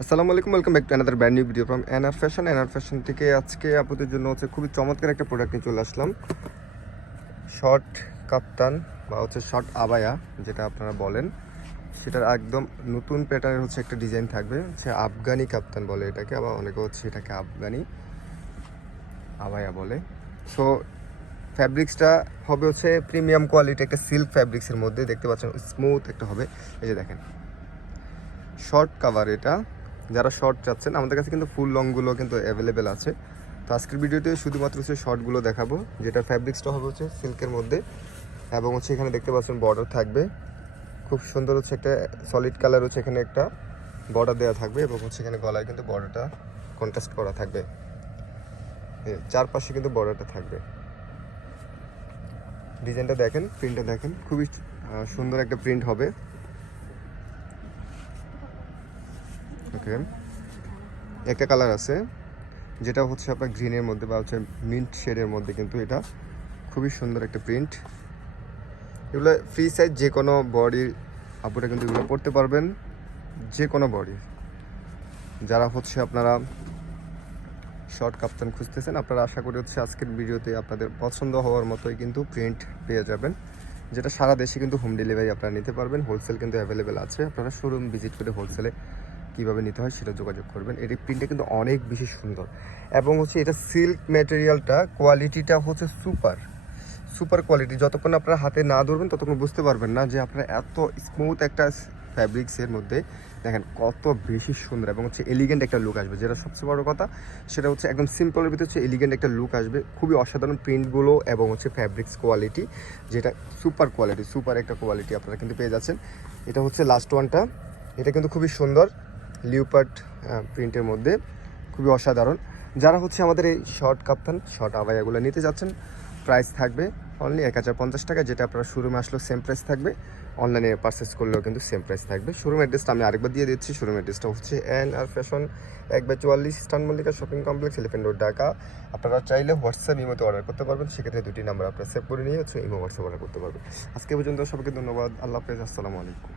আসসালামু আলাইকুম, welcome back to another brand new video from NR fashion. NR fashion থেকে আজকে আপনাদের জন্য হচ্ছে খুবই চমৎকার একটা প্রোডাক্ট নিয়ে চলে আসলাম। শর্ট কাপ্তান বা হচ্ছে শর্ট আবায়া যেটা আপনারা বলেন, সেটার একদম নতুন প্যাটার্নের হচ্ছে একটা ডিজাইন থাকবে, হচ্ছে আফগানি কাপ্তান বলে এটাকে, আবার অনেকে হচ্ছে এটাকে আফগানি আবায়া বলে। সো ফ্যাব্রিক্সটা হবে হচ্ছে প্রিমিয়াম কোয়ালিটি একটা সিল্ক ফ্যাব্রিক্সের মধ্যে, দেখতে পাচ্ছেন স্মুথ একটা হবে। এই যে দেখেন শর্ট কাভার, এটা যারা শর্ট চাচ্ছেন আমাদের কাছে কিন্তু ফুল লংগুলো কিন্তু অ্যাভেলেবেল আছে। তো আজকের ভিডিওতে শুধুমাত্র হচ্ছে শর্টগুলো দেখাবো, যেটা ফ্যাব্রিক্সটা হবে হচ্ছে সিল্কের মধ্যে, এবং হচ্ছে এখানে দেখতে পাচ্ছেন বর্ডার থাকবে খুব সুন্দর, হচ্ছে একটা সলিড কালার, হচ্ছে এখানে একটা বর্ডার দেওয়া থাকবে, এবং হচ্ছে এখানে গলায় কিন্তু বর্ডারটা কন্ট্রাস্ট করা থাকবে, চারপাশে কিন্তু বর্ডারটা থাকবে। ডিজাইনটা দেখেন, প্রিন্টটা দেখেন, খুবই সুন্দর একটা প্রিন্ট হবে। ওকে, একটা কালার আছে যেটা হচ্ছে আপনার গ্রিনের মধ্যে বা হচ্ছে মিন্ট শেডের মধ্যে, কিন্তু এটা খুবই সুন্দর একটা প্রিন্ট। এগুলো ফ্রি সাইজ, যে কোনো বডি আপুরা কিন্তু এগুলো পরতে পারবেন, যে কোনো বডি। যারা হচ্ছে আপনারা শর্ট কাপ্তান খুঁজতেছেন, আপনারা আশা করি হচ্ছে আজকের ভিডিওতে আপনাদের পছন্দ হওয়ার মতোই কিন্তু প্রিন্ট পেয়ে যাবেন, যেটা সারা দেশে কিন্তু হোম ডেলিভারি আপনারা নিতে পারবেন। হোলসেল কিন্তু অ্যাভেলেবেল আছে, আপনারা শোরুম ভিজিট করে হোলসেলে কীভাবে নিতে হয় সেটা যোগাযোগ করবেন। এর প্রিন্টটা কিন্তু অনেক বেশি সুন্দর, এবং হচ্ছে এটা সিল্ক ম্যাটেরিয়ালটা কোয়ালিটিটা হচ্ছে সুপার সুপার কোয়ালিটি। যতক্ষণ আপনারা হাতে না ধরবেন ততক্ষণ বুঝতে পারবেন না যে আপনারা এত স্মুথ একটা ফ্যাব্রিক্সের মধ্যে দেখেন কত বেশি সুন্দর, এবং হচ্ছে এলিগেন্ট একটা লুক আসবে। যেটা সবচেয়ে বড় কথা, সেটা হচ্ছে একদম সিম্পলের ভিতরে হচ্ছে এলিগেন্ট একটা লুক আসবে, খুবই অসাধারণ প্রিন্টগুলো, এবং হচ্ছে ফ্যাব্রিক্স কোয়ালিটি যেটা সুপার কোয়ালিটি, সুপার একটা কোয়ালিটি আপনারা কিন্তু পেয়ে যাচ্ছেন। এটা হচ্ছে লাস্ট ওয়ানটা, এটা কিন্তু খুবই সুন্দর লিওপার্ড প্রিন্টের মধ্যে, খুবই অসাধারণ। যারা হচ্ছে আমাদের এই শর্ট কাপ্তান শর্ট আবায়াগুলো নিতে যাচ্ছেন, প্রাইস থাকবে অনলি 1050 টাকা, যেটা আপনারা শোরুমে আসলেও সেম প্রাইস থাকবে, অনলাইনে পারচেস করলেও কিন্তু সেম প্রাইস থাকবে। শোরুম অ্যাড্রেসটা আমি আরেকবার দিয়ে দিচ্ছি। শোরুম অ্যাড্রেসটা হচ্ছে NR fashion 1/44 eastern Mallika shopping complex, elephant road, Dhaka. আপনারা চাইলে হোয়াটসঅ্যাপ ইমোতে অর্ডার করতে পারবেন, সেক্ষেত্রে দুটি নাম্বার আপনারা সেভ করে নিয়ে হচ্ছে ইমো হোয়াটসঅ্যাপ অর্ডার করতে পারবেন। আজকে পর্যন্ত সবাইকে ধন্যবাদ, আল্লাহ হাফেজ, আসসালামু আলাইকুম।